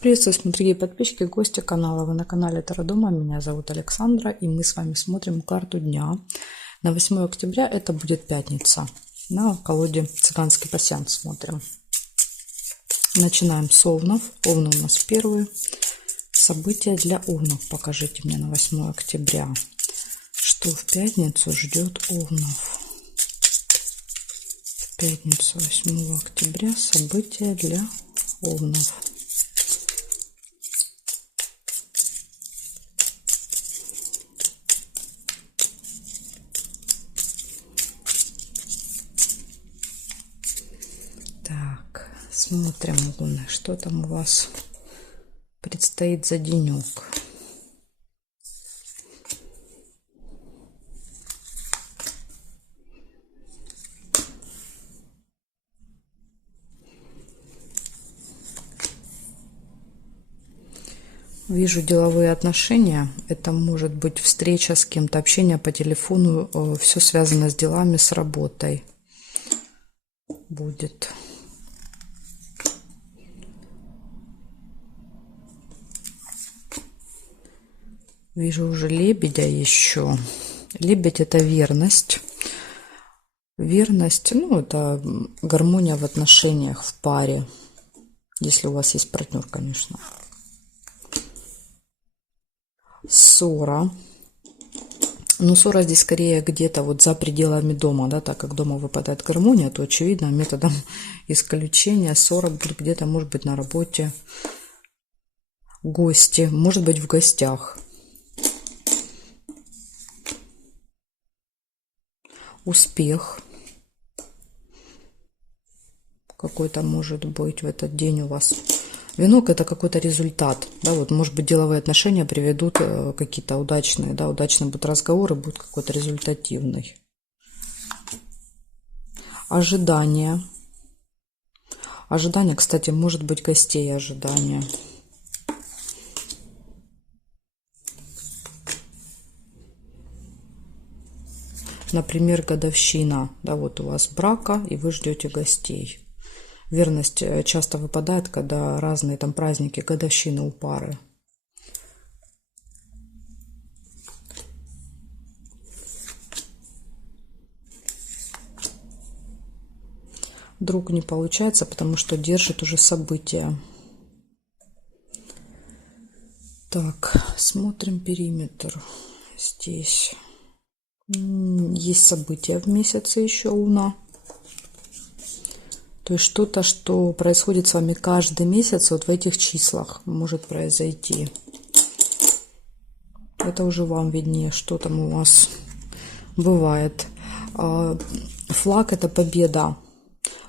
Приветствую, смотрите, подписчики, гости канала. Вы на канале Таро Дома. Меня зовут Александра, и мы с вами смотрим карту дня на 8 октября. Это будет пятница. На колоде цыганский пасьянс смотрим. Начинаем с овнов. Овны у нас первые. События для овнов покажите мне на 8 октября. Что в пятницу ждет овнов? В пятницу 8 октября события для овнов. Так, смотрим, Луны, что там у вас предстоит за денек. Вижу деловые отношения. Это может быть встреча с кем-то, общение по телефону, все связано с делами, с работой будет. Вижу уже лебедя еще. Лебедь — это верность. Верность, ну, это гармония в отношениях, в паре. Если у вас есть партнер, конечно. Ссора. Но ссора здесь скорее где-то вот за пределами дома, да, так как дома выпадает гармония, то очевидно методом исключения ссора будет где-то, может быть, на работе. Гости, может быть, в гостях. Успех какой-то может быть в этот день у вас. Венок — это какой-то результат, да, вот, может быть, деловые отношения приведут какие-то удачные, да, удачные будут разговоры, будет какой-то результативный. Ожидание. Ожидание, кстати, может быть, гостей ожидания. Например, годовщина, да, вот у вас брака, и вы ждете гостей. Верность часто выпадает, когда разные там праздники, годовщины у пары. Друг не получается, потому что держит уже события. Так, смотрим периметр. Здесь есть события в месяце еще, Луна. То есть что-то, что происходит с вами каждый месяц, вот в этих числах может произойти. Это уже вам виднее, что там у вас бывает. Флаг — это победа.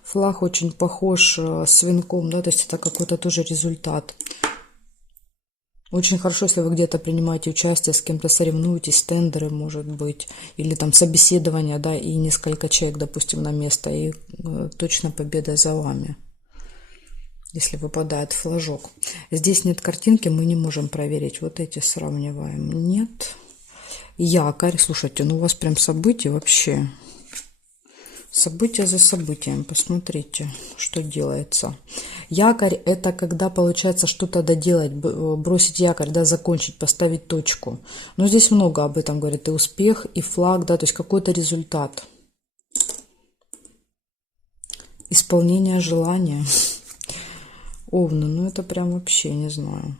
Флаг очень похож с венком, да, то есть это какой-то тоже результат. Очень хорошо, если вы где-то принимаете участие, с кем-то соревнуетесь, тендеры, может быть, или там собеседование, да, и несколько человек, допустим, на место, и точно победа за вами, если выпадает флажок. Здесь нет картинки, мы не можем проверить. Вот эти сравниваем. Нет. Якорь. Слушайте, ну у вас прям события вообще. События за событием. Посмотрите, что делается. Якорь — это когда получается что-то доделать, бросить якорь, да, закончить, поставить точку. Но здесь много об этом говорит. И успех, и флаг, да, то есть какой-то результат. Исполнение желания. Овны, ну это прям вообще не знаю.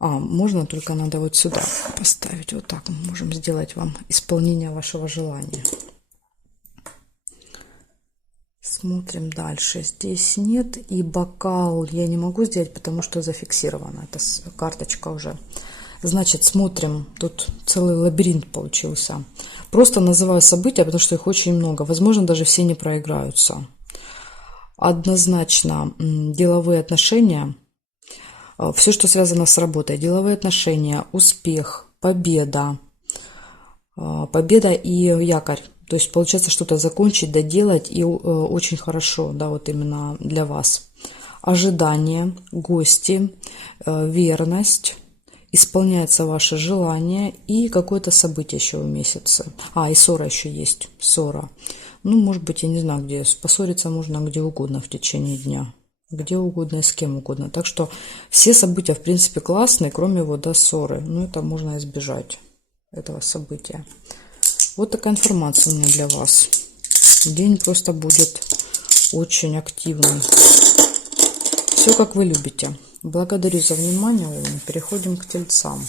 Можно, только надо вот сюда поставить. Вот так мы можем сделать вам исполнение вашего желания. Смотрим дальше. Здесь нет. И бокал я не могу сделать, потому что зафиксирована эта карточка уже. Значит, смотрим. Тут целый лабиринт получился. Просто называю события, потому что их очень много. Возможно, даже все не проиграются. Однозначно деловые отношения. Все, что связано с работой. Деловые отношения, успех, победа. Победа и якорь. То есть получается что-то закончить, доделать, и очень хорошо, да, вот именно для вас. Ожидание, гости, верность, исполняется ваше желание и какое-то событие еще в месяце. И ссора еще есть, ссора. Ну, может быть, я не знаю, где. Поссориться можно где угодно в течение дня. где угодно и с кем угодно. Так что все события, в принципе, классные, кроме вот, да, ссоры. Но это можно избежать, этого события. Вот такая информация у меня для вас. День просто будет очень активный. Все, как вы любите. Благодарю за внимание. Переходим к тельцам.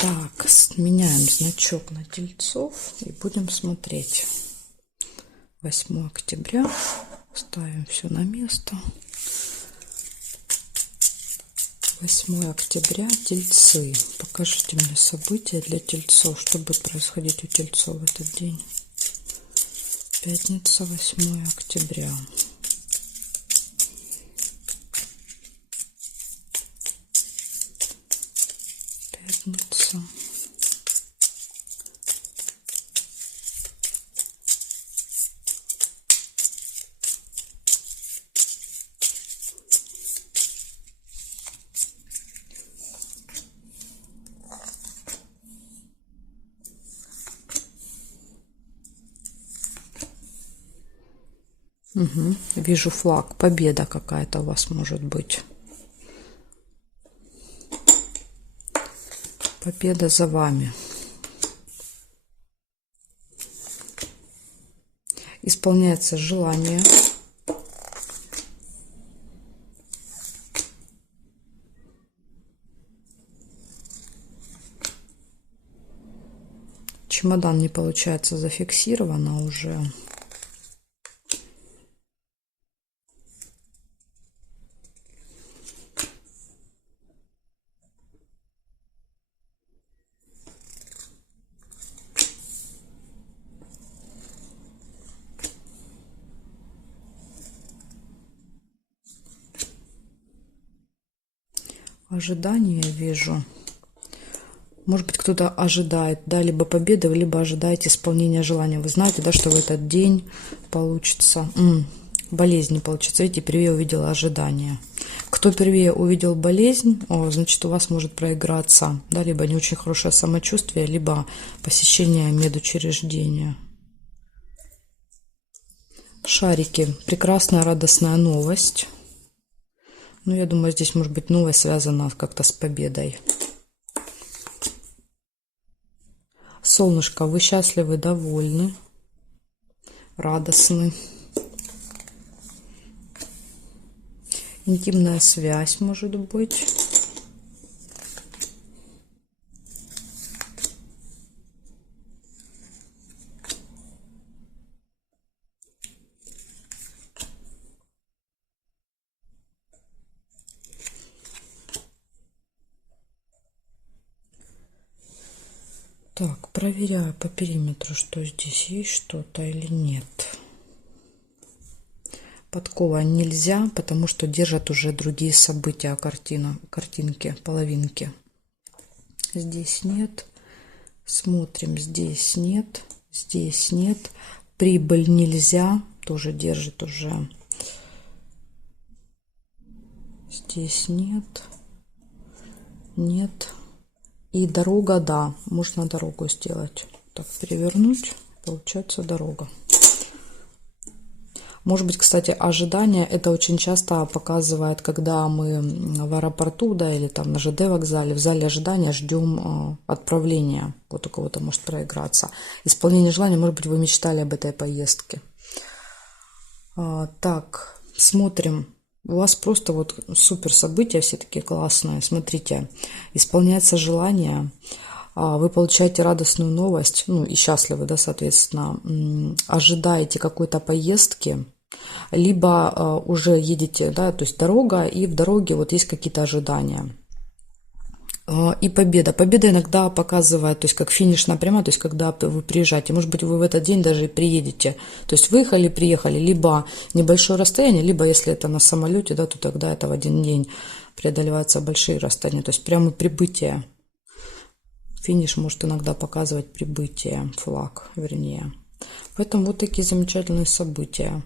Так, меняем значок на тельцов и будем смотреть. 8 октября. Ставим все на место. 8 октября. Тельцы. Покажите мне события для тельцов. Что будет происходить у тельцов в этот день? Пятница, 8 октября. Пятница. Угу. Вижу флаг. Победа какая-то у вас может быть. Победа за вами. Исполняется желание. Чемодан не получается зафиксировано уже. Ожидание вижу. Может быть, кто-то ожидает, да, либо победы, либо ожидаете исполнения желания. Вы знаете, да, что в этот день получится болезнь не получится. Видите, первее увидела ожидание. Кто первее увидел болезнь, значит, у вас может проиграться, да, либо не очень хорошее самочувствие, либо посещение медучреждения. Шарики. Прекрасная, радостная новость. Ну, я думаю, здесь, может быть, новость связана как-то с победой. Солнышко, вы счастливы, довольны, радостны. Интимная связь, может быть. Так, проверяю по периметру, что здесь есть что-то или нет. Подкова нельзя, потому что держат уже другие события, картинки, половинки. Здесь нет. Смотрим, здесь нет. Здесь нет. Прибыль нельзя, тоже держит уже. Здесь нет. Нет. И дорога, да, можно дорогу сделать. Так, перевернуть, получается дорога. Может быть, кстати, ожидание, это очень часто показывает, когда мы в аэропорту, да, или там на ЖД вокзале, в зале ожидания ждем отправления. Вот у кого-то может проиграться. Исполнение желания, может быть, вы мечтали об этой поездке. Так, смотрим. У вас просто вот супер события, все такие классные. Смотрите, исполняется желание, вы получаете радостную новость, ну и счастливы, да, соответственно, ожидаете какой-то поездки, либо уже едете, да, то есть дорога, и в дороге вот есть какие-то ожидания. И победа. Победа иногда показывает, то есть как финишная прямая, то есть когда вы приезжаете, может быть, вы в этот день даже и приедете. То есть выехали, приехали, либо небольшое расстояние, либо если это на самолете, да, то тогда это в один день преодолеваются большие расстояния. То есть прямо прибытие. Финиш может иногда показывать прибытие, флаг, вернее. Поэтому вот такие замечательные события.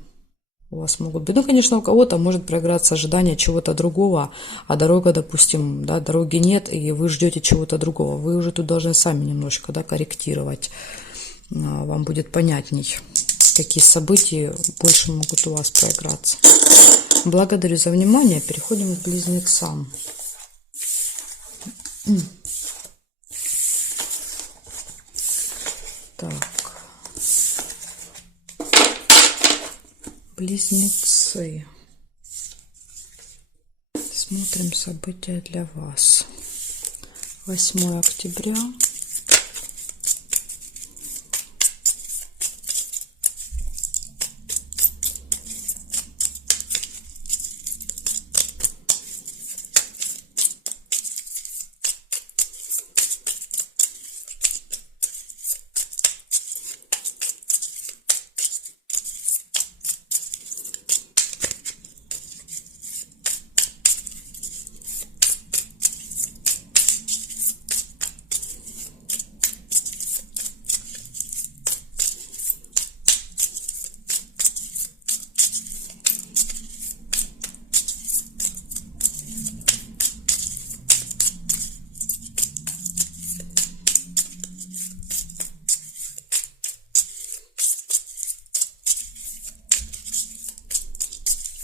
у вас могут быть. Ну, конечно, у кого-то может проиграться ожидание чего-то другого, а дорога, допустим, да, дороги нет, и вы ждете чего-то другого. Вы уже тут должны сами немножечко, да, корректировать. Вам будет понятней, какие события больше могут у вас проиграться. Благодарю за внимание. Переходим к близнецам. Так. Близнецы. Смотрим события для вас. 8 октября.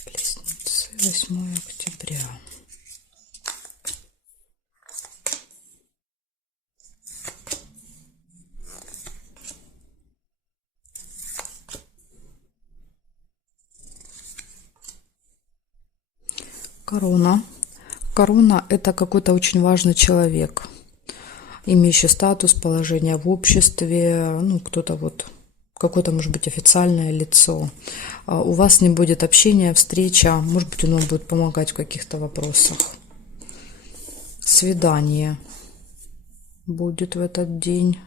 Близнецы, 8 октября. Корона. Корона – это какой-то очень важный человек, имеющий статус, положение в обществе, ну, кто-то вот, какое-то, может быть, официальное лицо. У вас не будет общения, встреча, может быть, он вам будет помогать в каких-то вопросах. Свидание будет в этот день.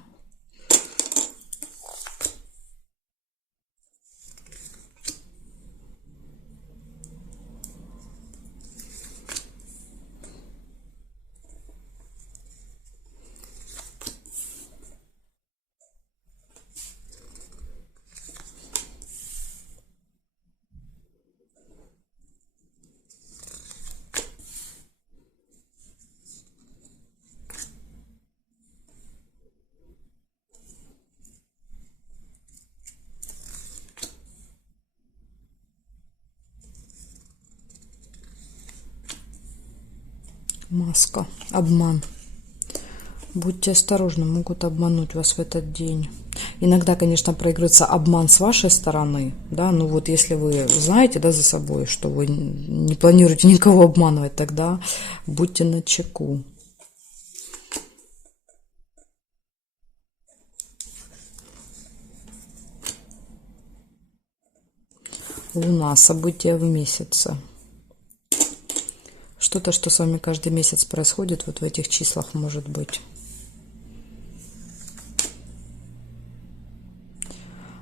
Маска. Обман. Будьте осторожны, могут обмануть вас в этот день. Иногда, конечно, проигрывается обман с вашей стороны, да, ну вот если вы знаете, да, за собой, что вы не планируете никого обманывать, тогда будьте начеку. Луна. События в месяце. Что-то, что с вами каждый месяц происходит, вот в этих числах может быть.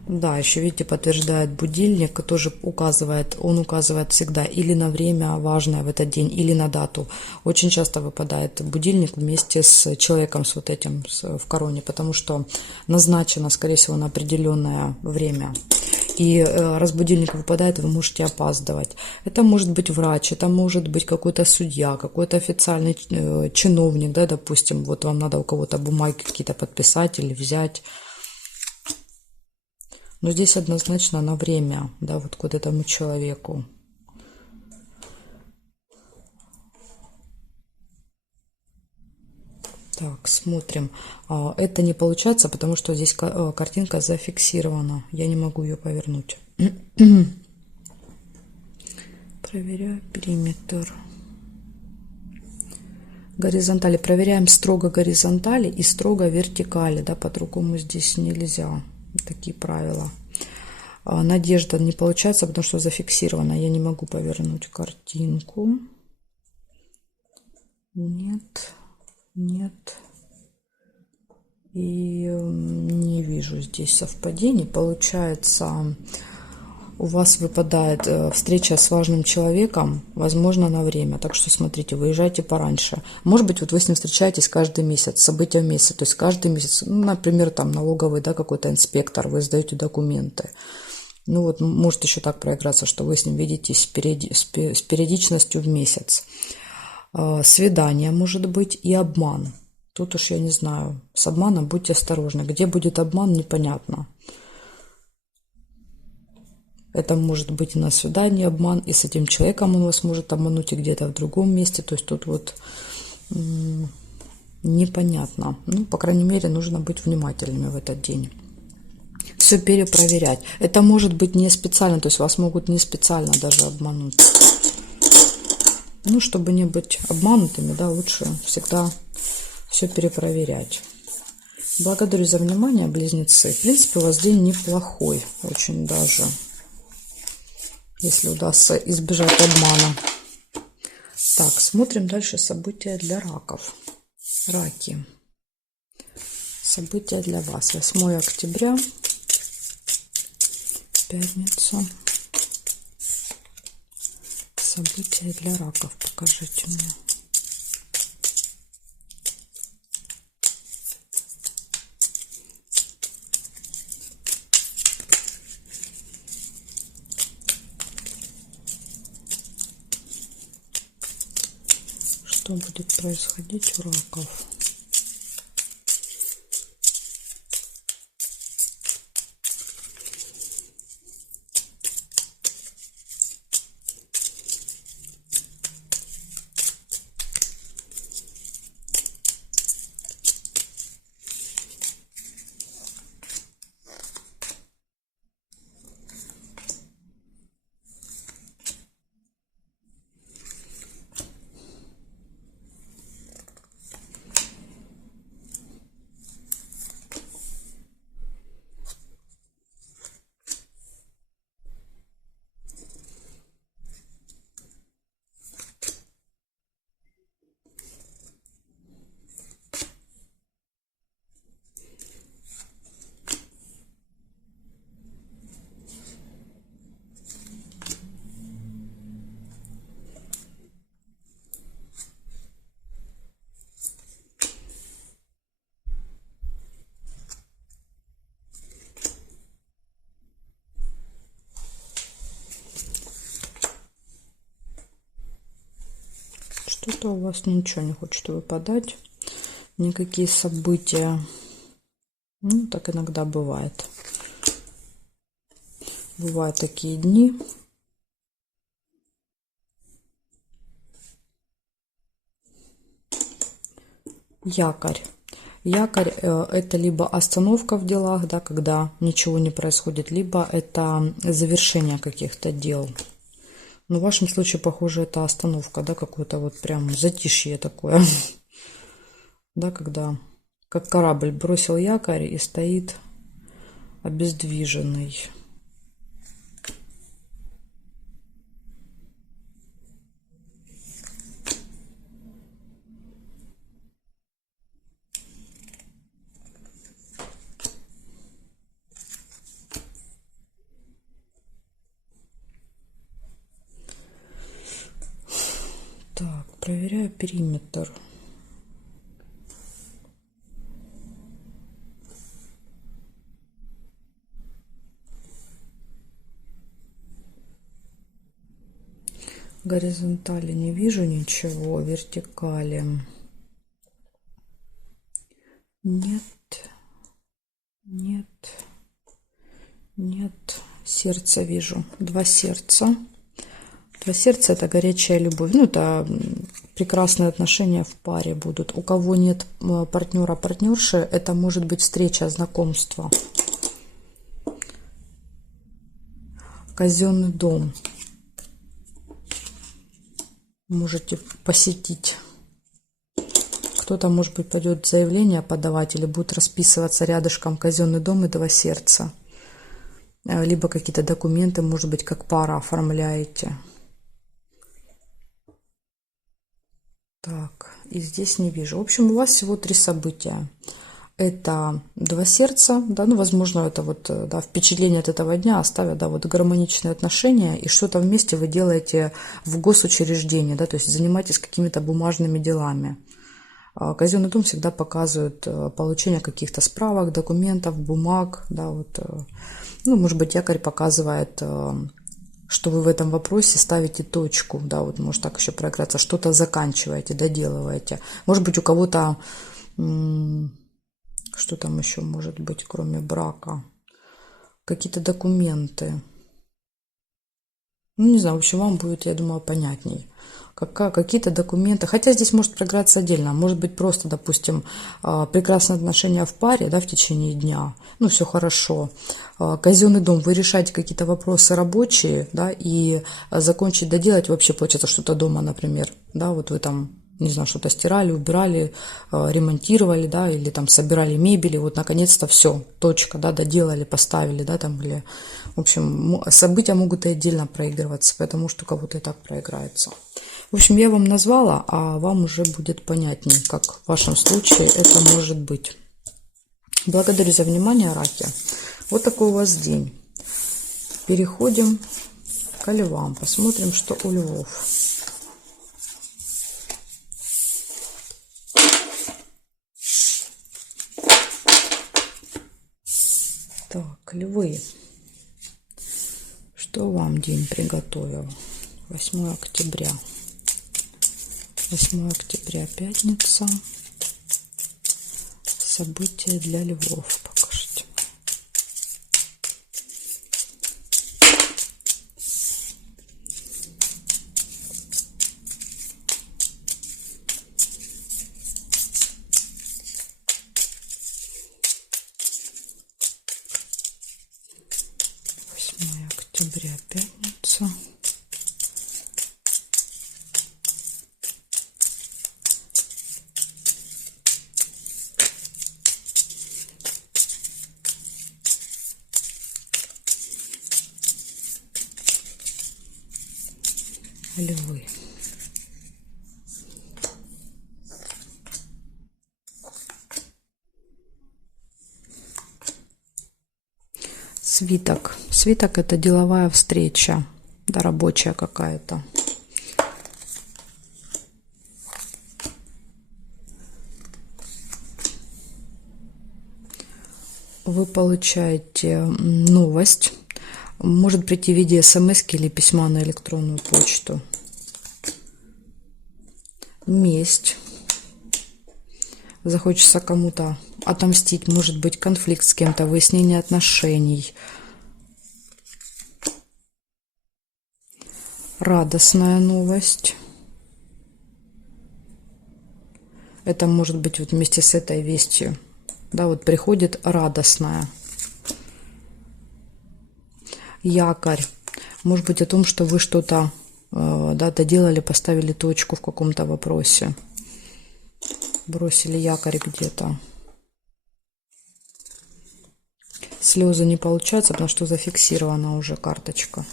Да, еще, видите, подтверждает будильник, тоже указывает, он указывает всегда или на время важное в этот день, или на дату. Очень часто выпадает будильник вместе с человеком, с вот этим, в короне, потому что назначено, скорее всего, на определенное время. И раз будильник выпадает, вы можете опаздывать. Это может быть врач, это может быть какой-то судья, какой-то официальный чиновник, да, допустим, вот вам надо у кого-то бумаги какие-то подписать или взять. Но здесь однозначно на время, да, вот к этому человеку. Так, смотрим. Это не получается, потому что здесь картинка зафиксирована. Я не могу ее повернуть. Проверяю периметр. Горизонтали. Проверяем строго горизонтали и строго вертикали. Да, по-другому здесь нельзя. Такие правила. Надежда не получается, потому что зафиксирована. Я не могу повернуть картинку. Нет. Нет. И не вижу здесь совпадений. Получается, у вас выпадает встреча с важным человеком, возможно, на время. Так что смотрите, выезжайте пораньше. Может быть, вот вы с ним встречаетесь каждый месяц, события в месяц. То есть каждый месяц, ну, например, там налоговый, да, какой-то инспектор, вы сдаете документы. Ну вот, может еще так проиграться, что вы с ним видитесь с периодичностью в месяц. Свидание может быть и обман. Тут уж я не знаю. С обманом будьте осторожны. Где будет обман, непонятно. Это может быть и на свидании обман, и с этим человеком он вас может обмануть, и где-то в другом месте. То есть тут вот непонятно. Ну, по крайней мере, нужно быть внимательными в этот день. Все перепроверять. Это может быть не специально, то есть вас могут не специально даже обмануть. Ну, чтобы не быть обманутыми, да, лучше всегда все перепроверять. Благодарю за внимание, близнецы. В принципе, у вас день неплохой, очень даже, если удастся избежать обмана. Так, смотрим дальше события для раков. Раки. События для вас. 8 октября. Пятница. События для раков. Покажите мне. Что будет происходить у раков? Что-то у вас ничего не хочет выпадать. Никакие события. Ну, так иногда бывает. Бывают такие дни. Якорь. Якорь это либо остановка в делах, да, когда ничего не происходит, либо это завершение каких-то дел. Но в вашем случае, похоже, это остановка, да, какое-то вот прям затишье такое. Да, когда как корабль бросил якорь и стоит обездвиженный. Так, проверяю периметр. Горизонтали не вижу ничего, вертикали нет, нет, нет. Сердце вижу, 2 сердца. 2 сердца это горячая любовь, ну это прекрасные отношения в паре будут. У кого нет партнера, партнерши, это может быть встреча, знакомство. Казенный дом. Можете посетить. Кто-то, может быть, пойдет заявление подавать или будет расписываться рядышком казенный дом и 2 сердца. Либо какие-то документы, может быть, как пара оформляете. Так, и здесь не вижу. В общем, у вас всего 3 события. Это 2 сердца, да, ну, возможно, это вот, да, впечатление от этого дня оставят, да, вот гармоничные отношения, и что-то вместе вы делаете в госучреждении, да, то есть занимаетесь какими-то бумажными делами. Казенный дом всегда показывает получение каких-то справок, документов, бумаг, да, вот, ну, может быть, якорь показывает, что вы в этом вопросе ставите точку, да, вот может так еще проиграться, что-то заканчиваете, доделываете. Может быть, у кого-то, что там еще может быть, кроме брака, какие-то документы. Ну, не знаю, в общем, вам будет, я думаю, понятней. Какие-то документы. Хотя здесь может проиграться отдельно. Может быть, просто, допустим, прекрасные отношения в паре, да, в течение дня. Ну, все хорошо. Казенный дом, вы решаете какие-то вопросы рабочие, да, и закончить, доделать вообще, получается, что-то дома, например. Да, вот вы там, не знаю, что-то стирали, убирали, ремонтировали, да, или там собирали мебель, и вот наконец-то все, точка, да, доделали, поставили, да, там, или, в общем, события могут и отдельно проигрываться, потому что у кого-то и так проиграется. В общем, я вам назвала, а вам уже будет понятнее, как в вашем случае это может быть. Благодарю за внимание, раки. Вот такой у вас день. Переходим к львам, посмотрим, что у львов. Так, львы, что вам день приготовил? 8 октября. 8 октября, пятница. События для львов покажите. Октября, пятница. Львы. Свиток. Свиток — это деловая встреча, да, рабочая какая-то. Вы получаете новость. Может прийти в виде смс или письма на электронную почту. Месть. Захочется кому-то отомстить. Может быть конфликт с кем-то, выяснение отношений. Радостная новость. Это может быть вот вместе с этой вестью. Да, вот приходит радостная. Якорь. Может быть о том, что вы что-то, да, доделали, поставили точку в каком-то вопросе. Бросили якорь где-то. Слезы не получаются, потому что зафиксирована уже карточка.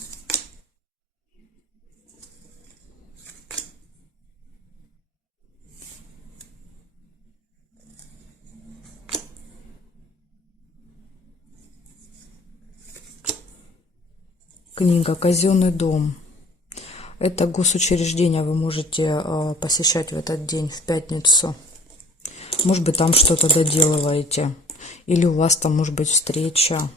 Книга «Казенный дом». Это госучреждение вы можете посещать в этот день, в пятницу. Может быть, там что-то доделываете. Или у вас там может быть встреча.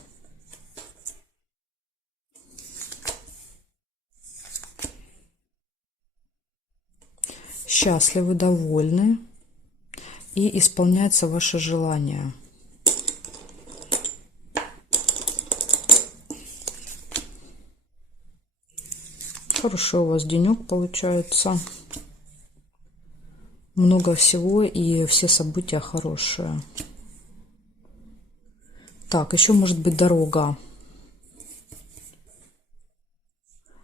Счастливы, довольны. И исполняется ваше желание. Хороший у вас денек получается. Много всего и все события хорошие. Так, еще может быть дорога.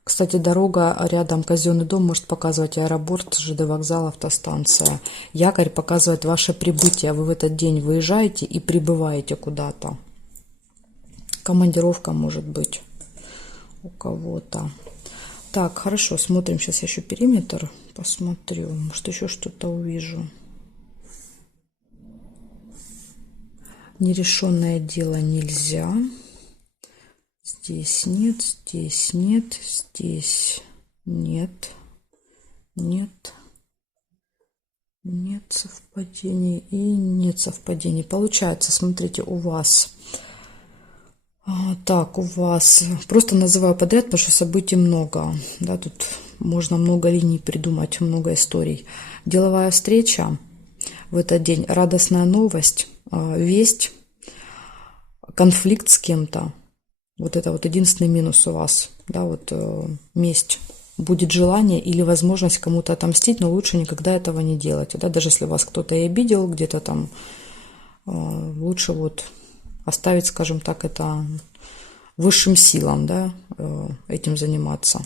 Кстати, дорога рядом, казенный дом, может показывать аэропорт, ЖД вокзал, автостанция. Якорь показывает ваше прибытие. Вы в этот день выезжаете и прибываете куда-то. Командировка может быть у кого-то. Так, хорошо, смотрим. Сейчас я еще периметр посмотрю. Может, еще что-то увижу. Нерешенное дело нельзя. Здесь нет, здесь нет, здесь нет, нет. Нет совпадений и нет совпадений. Получается, смотрите, у вас... Так, у вас... Просто называю подряд, потому что событий много. Да, тут можно много линий придумать, много историй. Деловая встреча в этот день, радостная новость, весть, конфликт с кем-то. Вот это вот единственный минус у вас. Да, вот месть. Будет желание или возможность кому-то отомстить, но лучше никогда этого не делать. Да, даже если вас кто-то и обидел, где-то там, лучше вот оставить, скажем так, это высшим силам, да, этим заниматься.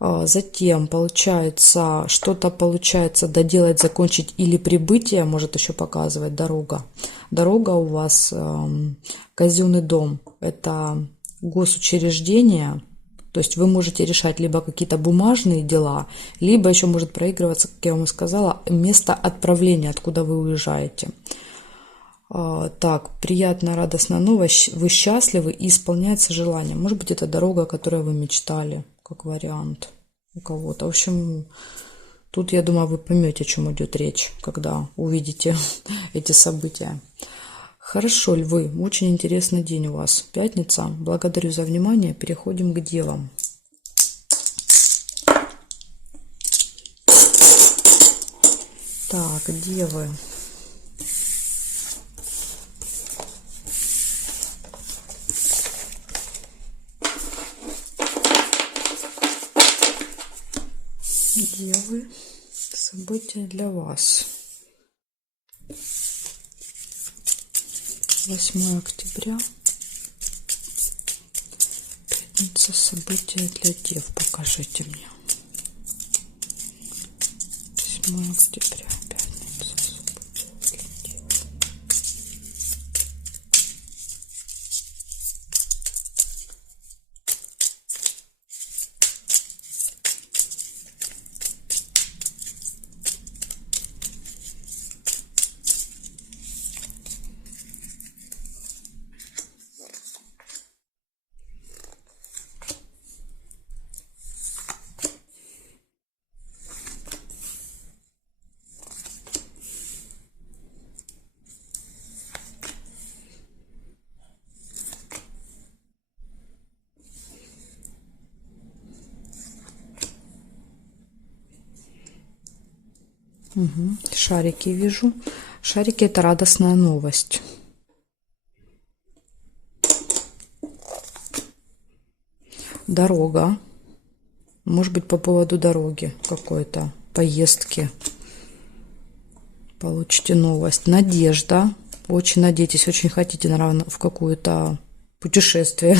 Затем получается, что-то получается доделать, закончить или прибытие, может еще показывать дорога. Дорога у вас, казенный дом, это госучреждение. То есть вы можете решать либо какие-то бумажные дела, либо еще может проигрываться, как я вам и сказала, место отправления, откуда вы уезжаете. Так, приятная, радостная новость. Вы счастливы и исполняется желание. Может быть, это дорога, о которой вы мечтали, как вариант у кого-то. В общем, тут, я думаю, вы поймете, о чем идет речь, когда увидите эти события. Хорошо, львы, очень интересный день у вас. Пятница. Благодарю за внимание. Переходим к девам. Так, девы. Девы. События для вас. 8 октября. Пятница. События для дев. Покажите мне. 8 октября. Пятница. События для дев. Угу. Шарики вижу. Шарики — это радостная новость. Дорога. Может быть, по поводу дороги какой-то, поездки. Получите новость. Надежда. Очень надеетесь, очень хотите, наверное, в какое-то путешествие.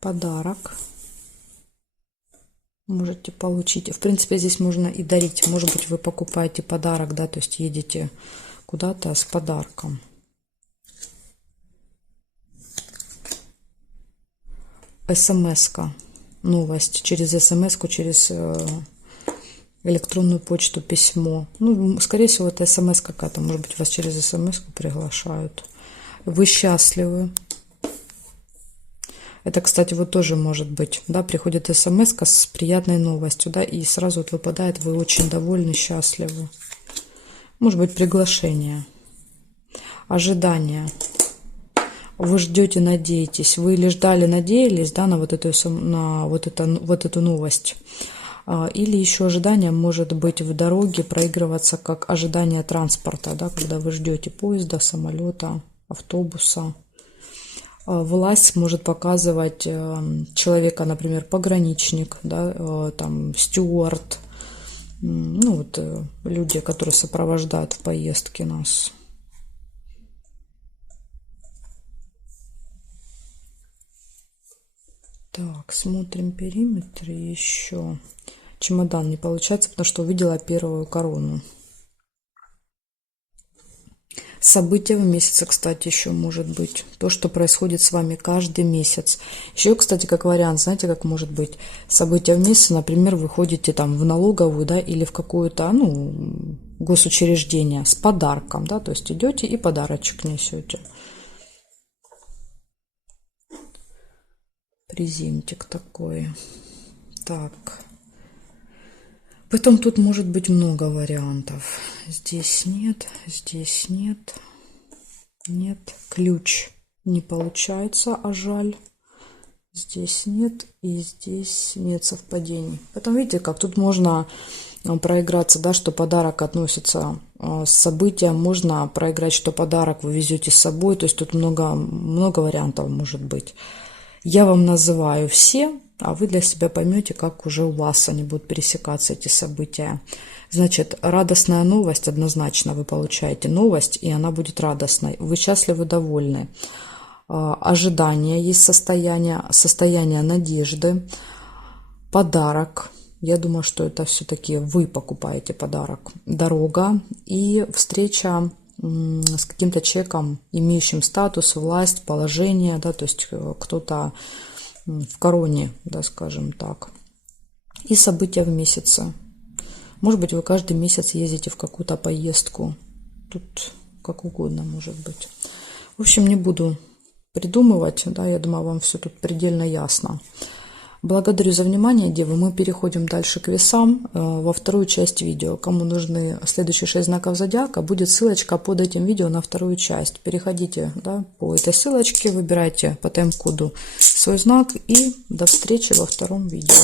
Подарок можете получить. В принципе, здесь можно и дарить. Может быть, вы покупаете подарок, да, то есть едете куда-то с подарком. СМС-ка. Новость через СМС-ку, через электронную почту, письмо. Ну, скорее всего, это СМС какая-то. Может быть, вас через СМС-ку приглашают. Вы счастливы. Это, кстати, вот тоже может быть, да, приходит смс с приятной новостью, да, и сразу вот выпадает, вы очень довольны, счастливы. Может быть, приглашение. Ожидание. Вы ждете, надеетесь. Вы или ждали, надеялись, да, на вот эту новость. Или еще ожидание может быть в дороге проигрываться как ожидание транспорта, да, когда вы ждете поезда, самолета, автобуса. Власть может показывать человека, например, пограничник, да, там стюард, ну вот люди, которые сопровождают в поездке нас. Так, смотрим периметр еще. Чемодан не получается, потому что увидела первую корону. События в месяце, кстати, еще может быть. То, что происходит с вами каждый месяц. Еще, кстати, как вариант, знаете, как может быть события в месяц, например, вы ходите там в налоговую, да, или в какое-то, ну, госучреждение с подарком, да, то есть идете и подарочек несете. Презентик такой. Так. Поэтому тут может быть много вариантов. Здесь нет, здесь нет. Нет. Ключ не получается, а жаль. Здесь нет и здесь нет совпадений. Поэтому видите, как тут можно проиграться, да, что подарок относится с событием. Можно проиграть, что подарок вы везете с собой. То есть тут много вариантов может быть. Я вам называю все, а вы для себя поймете, как уже у вас они будут пересекаться, эти события. Значит, радостная новость, однозначно вы получаете новость, и она будет радостной. Вы счастливы, довольны. Ожидание есть состояние надежды, подарок. Я думаю, что это все-таки вы покупаете подарок. Дорога и встреча с каким-то человеком, имеющим статус, власть, положение, да, то есть кто-то в короне, да, скажем так. И события в месяце. Может быть, вы каждый месяц ездите в какую-то поездку. Тут как угодно может быть. В общем, не буду придумывать, да, я думаю, вам все тут предельно ясно. Благодарю за внимание, девы. Мы переходим дальше к весам, во вторую часть видео. Кому нужны следующие 6 знаков зодиака, будет ссылочка под этим видео на вторую часть. Переходите, да, по этой ссылочке, выбирайте по тайм-коду свой знак и до встречи во втором видео.